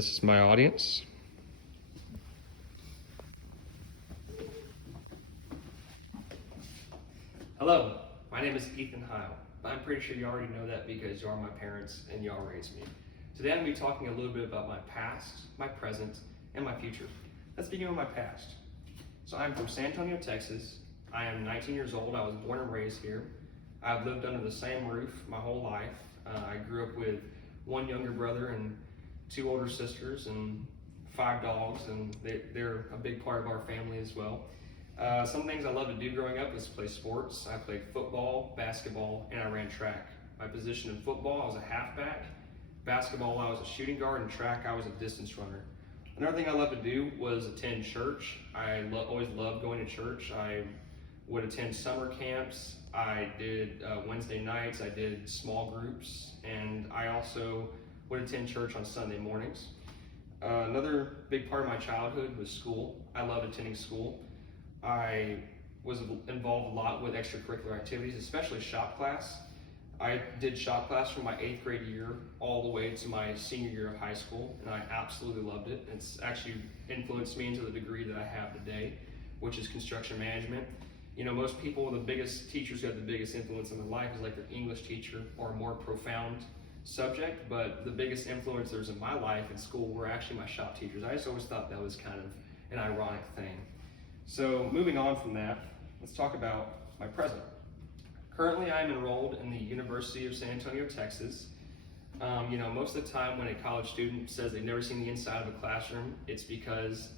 This is my audience. Hello, my name is Ethan Heil. I'm pretty sure you already know that because you are my parents and you all raised me. Today I'm going to be talking a little bit about my past, my present, and my future. Let's begin with my past. So I'm from San Antonio, Texas. I am 19 years old. I was born and raised here. I've lived under the same roof my whole life. I grew up with one younger brother and two older sisters and 5 dogs, and they're a big part of our family as well. Some things I loved to do growing up was play sports. I played football, basketball, and I ran track. My position in football, I was a halfback. Basketball, I was a shooting guard, and track, I was a distance runner. Another thing I loved to do was attend church. I always loved going to church. I would attend summer camps. I did Wednesday nights. I did small groups, and I also would attend church on Sunday mornings. Another big part of my childhood was school. I loved attending school. I was involved a lot with extracurricular activities, especially shop class. I did shop class from my 8th grade year all the way to my senior year of high school, and I absolutely loved it. It's actually influenced me into the degree that I have today, which is construction management. You know, most people, the biggest teachers who have the biggest influence in their life is like their English teacher or a more profound subject, but the biggest influencers in my life in school were actually my shop teachers. I just always thought that was kind of an ironic thing. So moving on from that, let's talk about my present. Currently, I'm enrolled in the University of San Antonio, Texas. Most of the time when a college student says they've never seen the inside of a classroom, it's because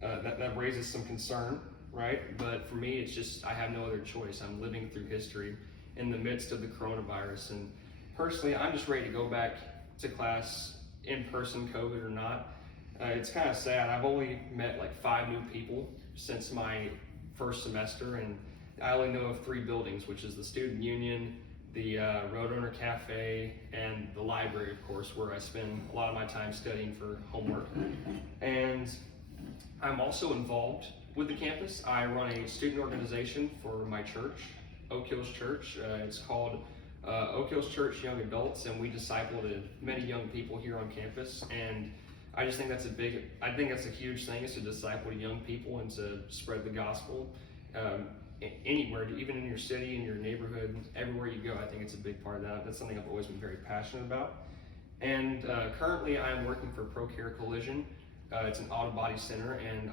that raises some concern, right? But for me, it's just, I have no other choice. I'm living through history in the midst of the coronavirus. And personally, I'm just ready to go back to class in person, COVID or not. It's kind of sad. I've only met like 5 new people since my first semester, and I only know of 3 buildings, which is the Student Union, the Road Owner Cafe, and the library, of course, where I spend a lot of my time studying for homework. And I'm also involved with the campus. I run a student organization for my church, Oak Hills Church. It's called Oak Hills Church Young Adults, and we disciple many young people here on campus. And I just think that's a huge thing, is to disciple young people and to spread the gospel anywhere, even in your city, in your neighborhood, everywhere you go. I think it's a big part of that. That's something I've always been very passionate about. And currently I'm working for ProCare Collision. It's an auto body center, and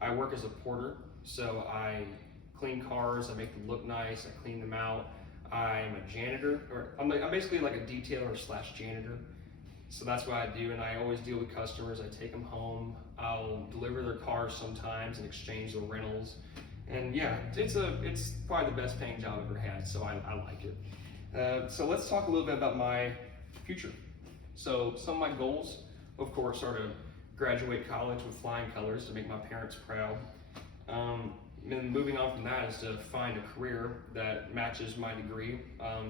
I work as a porter. So I clean cars, I make them look nice, I clean them out. I'm a janitor, or I'm basically like a detailer / janitor. So that's what I do, and I always deal with customers. I take them home. I'll deliver their cars sometimes and exchange the rentals. And yeah, it's probably the best paying job I've ever had, so I like it. So let's talk a little bit about my future. So some of my goals, of course, are to graduate college with flying colors to make my parents proud. And moving on from that is to find a career that matches my degree.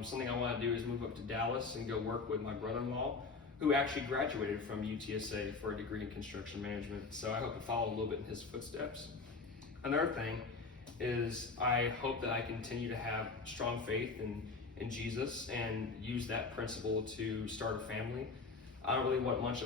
Something I want to do is move up to Dallas and go work with my brother-in-law, who actually graduated from UTSA for a degree in construction management. So I hope to follow a little bit in his footsteps. Another thing is I hope that I continue to have strong faith in Jesus and use that principle to start a family. I don't really want much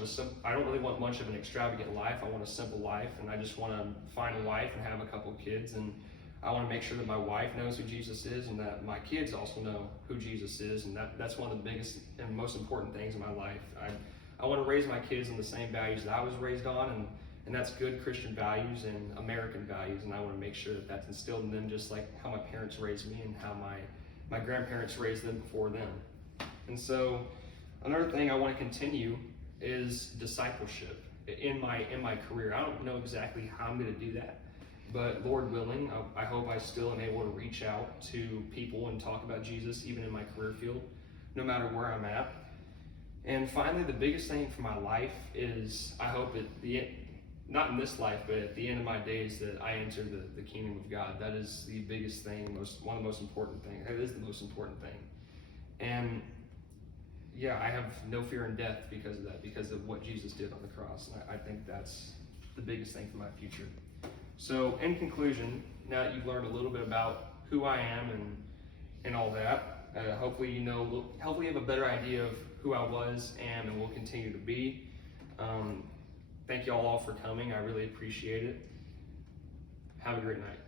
of an extravagant life. I want a simple life, and I just want to find a wife and have a couple kids, and I want to make sure that my wife knows who Jesus is and that my kids also know who Jesus is, and that's one of the biggest and most important things in my life. I want to raise my kids on the same values that I was raised on, and that's good Christian values and American values, and I want to make sure that that's instilled in them just like how my parents raised me and how my grandparents raised them before them. And so another thing I want to continue is discipleship in my career. I don't know exactly how I'm going to do that, but Lord willing, I hope I still am able to reach out to people and talk about Jesus even in my career field, no matter where I'm at. And finally, the biggest thing for my life is I hope not in this life, but at the end of my days, that I enter the kingdom of God. That is the biggest thing, one of the most important things. It is the most important thing. And yeah, I have no fear in death because of that, because of what Jesus did on the cross. And I think that's the biggest thing for my future. So in conclusion, now that you've learned a little bit about who I am and all that, hopefully you have a better idea of who I was, am, and will continue to be. Thank you all for coming. I really appreciate it. Have a great night.